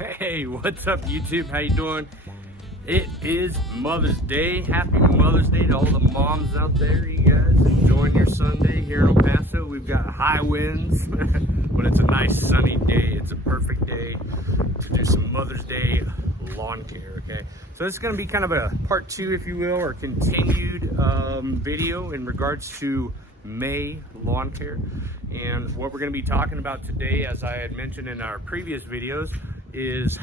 Hey, what's up YouTube? How you doing? It is Mother's Day. Happy Mother's Day to all the moms out there. You guys enjoying your Sunday here in El Paso. We've got high winds, but it's a nice sunny day. It's a perfect day to do some Mother's Day lawn care, okay? So this is going to be kind of a part two, if you will, or continued video in regards to May lawn care. And what we're going to be talking about today, as I had mentioned in our previous videos, is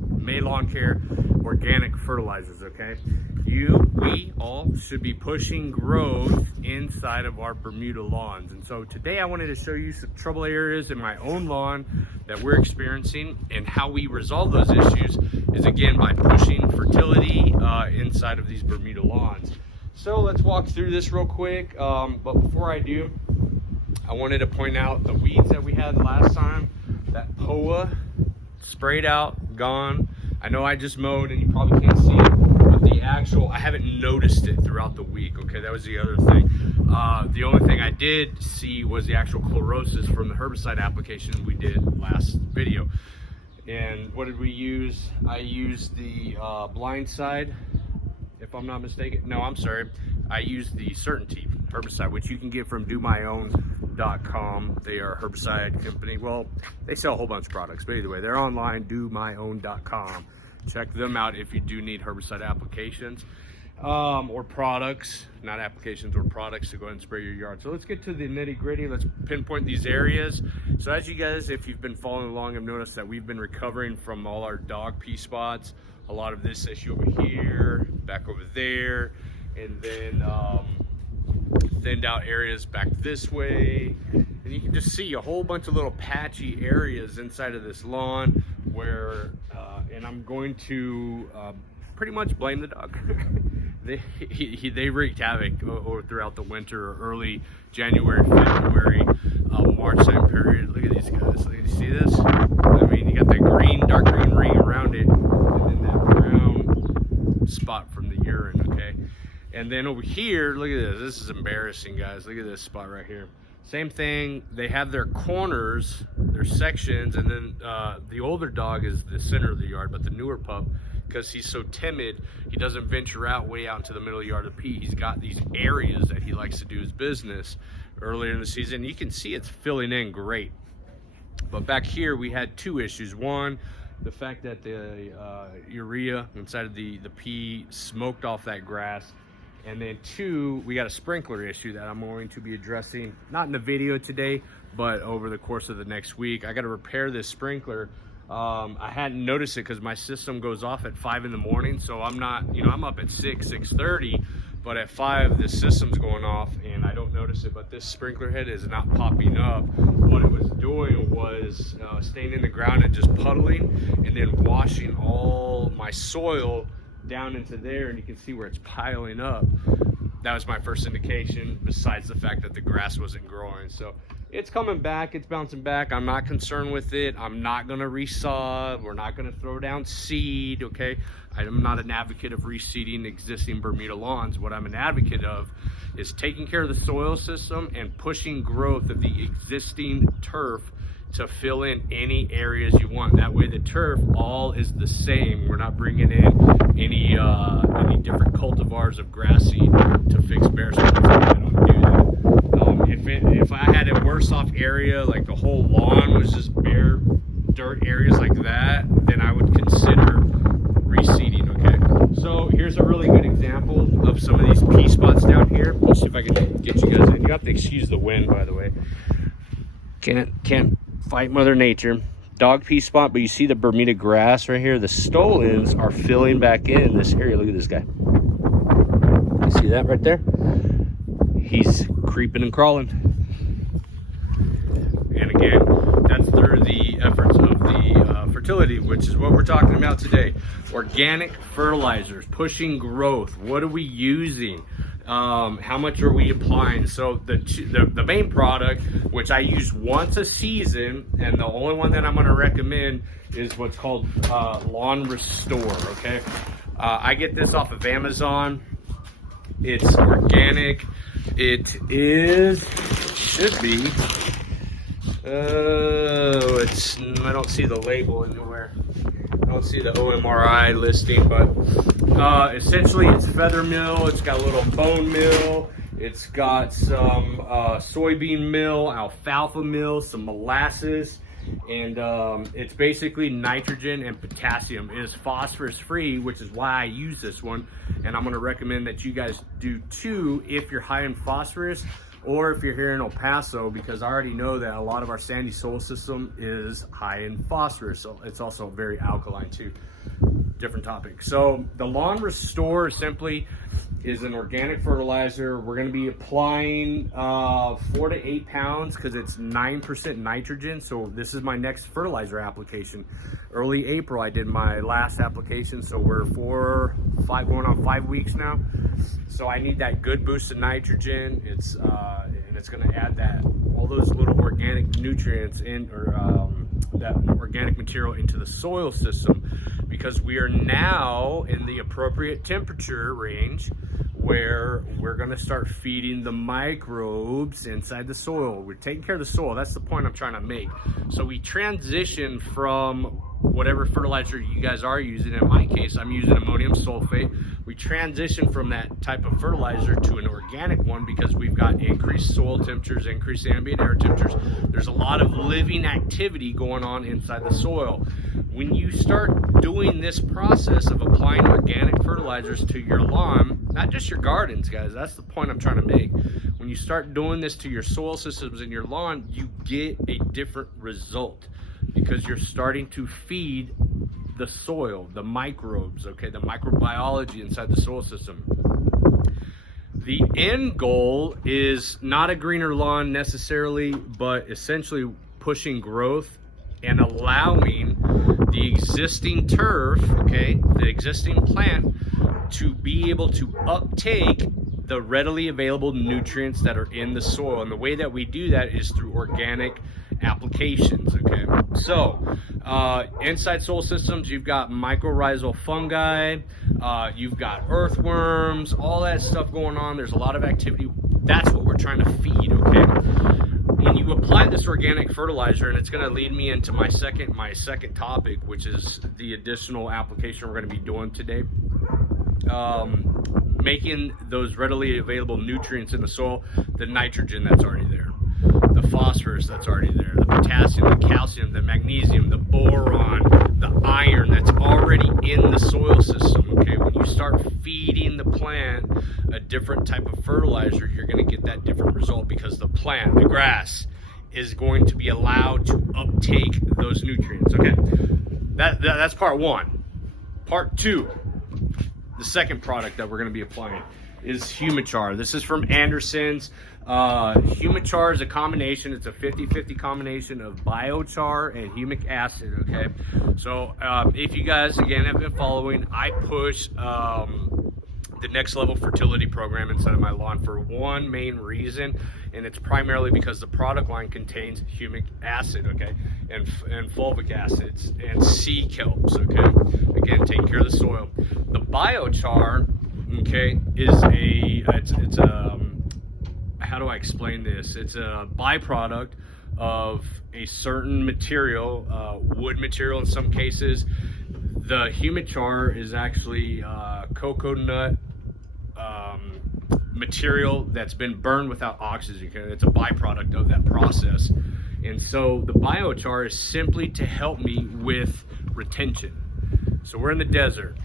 May lawn care organic fertilizers, okay? We all should be pushing growth inside of our Bermuda lawns. And so today I wanted to show you some trouble areas in my own lawn that we're experiencing, and how we resolve those issues is again by pushing fertility inside of these Bermuda lawns. So let's walk through this real quick, but before I do, I wanted to point out the weeds that we had last time. That POA sprayed out, gone. I know I just mowed and you probably can't see it, but the actual, I haven't noticed it throughout the week, okay? That was the other thing. The only thing I did see was the actual chlorosis from the herbicide application we did last video. And what did we use? I used the Blindside, if I'm not mistaken. No, I'm sorry. I used the Certainty herbicide, which you can get from domyown.com. They are a herbicide company. Well, they sell a whole bunch of products, but either way, they're online, domyown.com. Check them out if you do need herbicide applications or products, not applications, or products to go ahead and spray your yard. So let's get to the nitty gritty. Let's pinpoint these areas. So as you guys, if you've been following along, have noticed that we've been recovering from all our dog pee spots. A lot of this issue over here, back over there, and then thinned out areas back this way. And you can just see a whole bunch of little patchy areas inside of this lawn where, and I'm going to pretty much blame the dog. They wreaked havoc throughout the winter, or early January, February, March time period. Look at these guys. Look, you see this? I mean, you got that green, dark green ring around it, and then that brown spot from the urine, okay? And then over here, look at this. This is embarrassing, guys. Look at this spot right here. Same thing. They have their corners, their sections, and then the older dog is the center of the yard, but the newer pup, because he's so timid, he doesn't venture out way out into the middle of the yard to pee. He's got these areas that he likes to do his business earlier in the season. You can see it's filling in great. But back here, we had two issues. One, the fact that the urea inside of the pee smoked off that grass. And then two, we got a sprinkler issue that I'm going to be addressing, not in the video today, but over the course of the next week. I got to repair this sprinkler. I hadn't noticed it because my system goes off at 5 in the morning. So I'm not, you know, I'm up at 6:30, but at 5, the system's going off and I don't notice it. But this sprinkler head is not popping up. What it was doing was staying in the ground and just puddling, and then washing all my soil down into there, and you can see where it's piling up. That was my first indication, besides the fact that the grass wasn't growing. So it's coming back, it's bouncing back. I'm not concerned with it. I'm not gonna resod. We're not gonna throw down seed, okay? I'm not an advocate of reseeding existing Bermuda lawns. What I'm an advocate of is taking care of the soil system and pushing growth of the existing turf to fill in any areas you want. That way the turf all is the same. We're not bringing in any different cultivars of grass seed to fix bare spots. I don't do that. If I had a worse off area, like the whole lawn was just bare dirt areas like that, then I would consider reseeding, okay? So here's a really good example of some of these pea spots down here. Let's see if I can get you guys in. You have to excuse the wind, by the way. Can't fight Mother Nature. Dog pea spot, but you see the Bermuda grass right here? The stolons are filling back in this area. Look at this guy. You see that right there? He's creeping and crawling. And again, that's through the efforts of the fertility, which is what we're talking about today. Organic fertilizers, pushing growth. What are we using? How much are we applying? So the main product, which I use once a season, and the only one that I'm going to recommend is what's called Lawn Restore, okay? I get this off of Amazon. It's organic. It should be I don't see the label anywhere. I don't see the OMRI listing, but essentially it's feather meal. It's got a little bone meal. It's got some soybean meal, alfalfa meal, some molasses, and it's basically nitrogen and potassium. It is phosphorus free, which is why I use this one, and I'm going to recommend that you guys do too if you're high in phosphorus, or if you're here in El Paso, because I already know that a lot of our sandy soil system is high in phosphorus. So it's also very alkaline too. Different topic. So the Lawn Restore simply is an organic fertilizer. We're going to be applying 4 to 8 pounds because it's 9% nitrogen. So this is my next fertilizer application. Early April I did my last application, so we're going on 5 weeks now. So I need that good boost of nitrogen. And it's going to add all those little organic nutrients that organic material into the soil system, because we are now in the appropriate temperature range where we're going to start feeding the microbes inside the soil. We're taking care of the soil. That's the point I'm trying to make. So we transition from whatever fertilizer you guys are using. In my case, I'm using ammonium sulfate. We transition from that type of fertilizer to an organic one because we've got increased soil temperatures, increased ambient air temperatures. There's a lot of living activity going on inside the soil. When you start doing this process of applying organic fertilizers to your lawn, not just your gardens, guys, that's the point I'm trying to make. When you start doing this to your soil systems in your lawn, you get a different result because you're starting to feed the soil, the microbes, okay, the microbiology inside the soil system. The end goal is not a greener lawn necessarily, but essentially pushing growth and allowing the existing turf, okay, the existing plant, to be able to uptake the readily available nutrients that are in the soil. And the way that we do that is through organic applications, okay? So inside soil systems, you've got mycorrhizal fungi, you've got earthworms, all that stuff going on. There's a lot of activity. That's what we're trying to feed, okay? When you apply this organic fertilizer, and it's going to lead me into my second topic, which is the additional application we're going to be doing today, making those readily available nutrients in the soil, the nitrogen that's already there, the phosphorus that's already there, the potassium, the calcium, the magnesium, the boron, the iron that's already in the soil system, okay? When you start feeding the plant a different type of fertilizer, you're going to get that different result because the plant, the grass, is going to be allowed to uptake those nutrients, okay? That's part one. Part two, the second product that we're going to be applying is HumiChar. This is from Anderson's. HumiChar is a combination. It's a 50-50 combination of biochar and humic acid, okay? So if you guys, again, have been following, I push the next level fertility program inside of my lawn for one main reason, and it's primarily because the product line contains humic acid, okay, and fulvic acids and sea kelps, okay, again, taking care of the soil. The biochar, okay, is it's how do I explain this? It's a byproduct of a certain material, wood material in some cases. The HumiChar is actually coconut material that's been burned without oxygen. It's a byproduct of that process. And so the biochar is simply to help me with retention. So we're in the desert.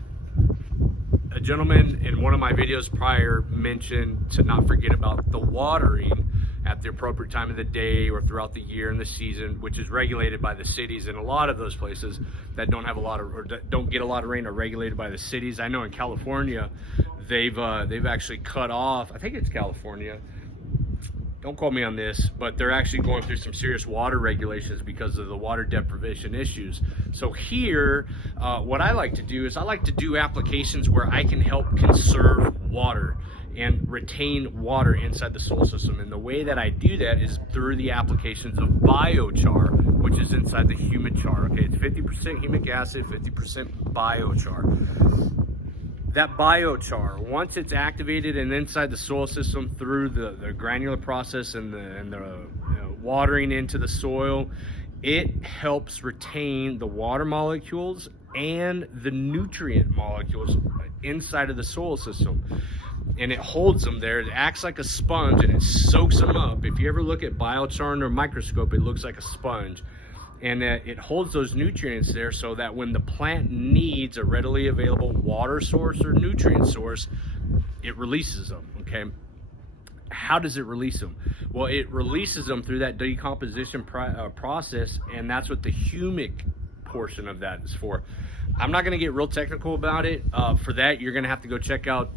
A gentleman in one of my videos prior mentioned to not forget about the watering at the appropriate time of the day or throughout the year and the season, which is regulated by the cities. And a lot of those places that don't have a lot of, or don't get a lot of rain, are regulated by the cities. I know in California, they've actually cut off, I think it's California, don't quote me on this, but they're actually going through some serious water regulations because of the water deprivation issues. So here, what I like to do is I like to do applications where I can help conserve water and retain water inside the soil system. And the way that I do that is through the applications of biochar, which is inside the HumiChar. Okay, it's 50% humic acid, 50% biochar. That biochar, once it's activated and inside the soil system through the granular process and the watering into the soil, it helps retain the water molecules and the nutrient molecules inside of the soil system. And it holds them there. It acts like a sponge and it soaks them up. If you ever look at biochar under a microscope, it looks like a sponge. And it holds those nutrients there so that when the plant needs a readily available water source or nutrient source, it releases them, okay? How does it release them? Well, it releases them through that decomposition process, and that's what the humic portion of that is for. I'm not going to get real technical about it. For that, you're going to have to go check out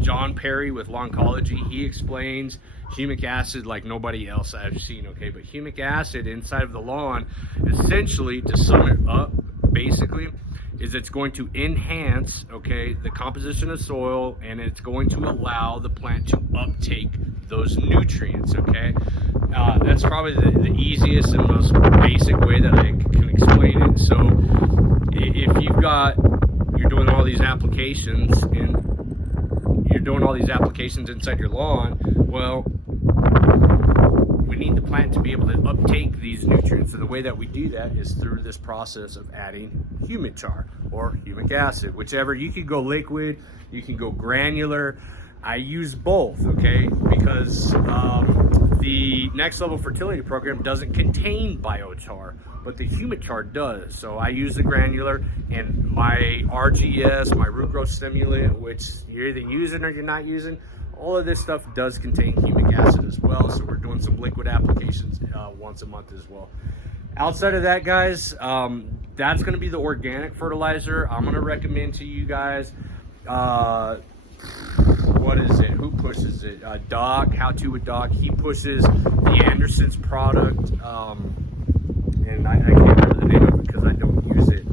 John Perry with Lawncology. He explains humic acid like nobody else I've seen, okay? But humic acid inside of the lawn, essentially, to sum it up, basically, is it's going to enhance, okay, the composition of soil, and it's going to allow the plant to uptake those nutrients, okay? That's probably the easiest and most basic way that I can explain it. So if you're doing all these applications inside your lawn, well, we need the plant to be able to uptake these nutrients. And the way that we do that is through this process of adding HumiChar or humic acid, whichever. You can go liquid, you can go granular. I use both, okay, because the Next Level Fertility Program doesn't contain biochar, but the HumiChar does. So I use the granular, and my RGS, my root growth stimulant, which you're either using or you're not using, all of this stuff does contain humic acid as well. So we're doing some liquid applications once a month as well. Outside of that, guys, that's going to be the organic fertilizer. I'm going to recommend to you guys, what is it? Who pushes it? Doc, How To with Doc. He pushes the Anderson's product, and I can't remember the name of it because I don't use it.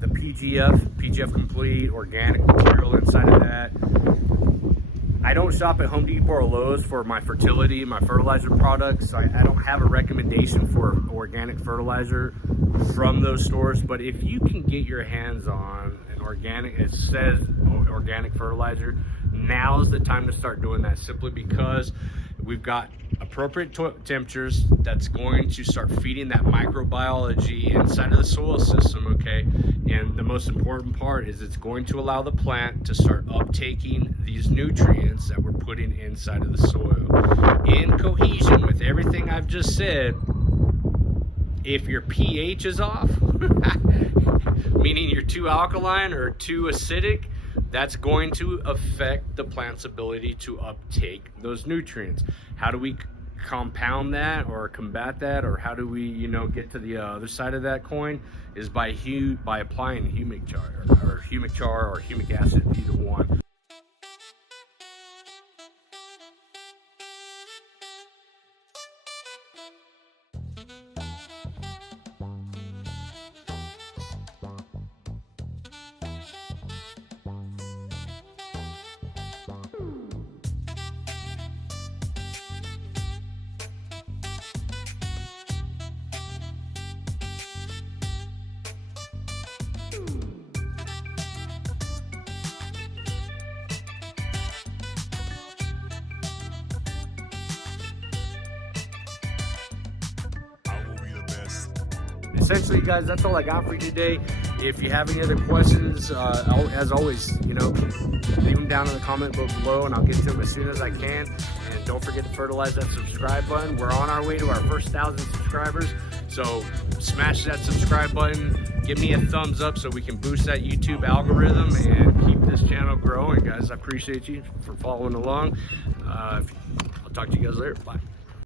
The PGF Complete organic material inside of that. I don't shop at Home Depot or Lowe's for my fertility, my fertilizer products. So I don't have a recommendation for organic fertilizer from those stores. But if you can get your hands on an organic, it says organic fertilizer, now's the time to start doing that, simply because we've got appropriate temperatures that's going to start feeding that microbiology inside of the soil system, okay? And the most important part is it's going to allow the plant to start uptaking these nutrients that we're putting inside of the soil. In cohesion with everything I've just said, if your pH is off, meaning you're too alkaline or too acidic, that's going to affect the plant's ability to uptake those nutrients. How do we compound that or combat that, or how do we, get to the other side of that coin? Is by applying HumiChar or humic acid, either one. Essentially, guys, that's all I got for you today. If you have any other questions, as always, leave them down in the comment book below, and I'll get to them as soon as I can. And don't forget to fertilize that subscribe button. We're on our way to our first 1,000 subscribers, so smash that subscribe button. Give me a thumbs up so we can boost that YouTube algorithm and keep this channel growing, guys. I appreciate you for following along. I'll talk to you guys later. Bye.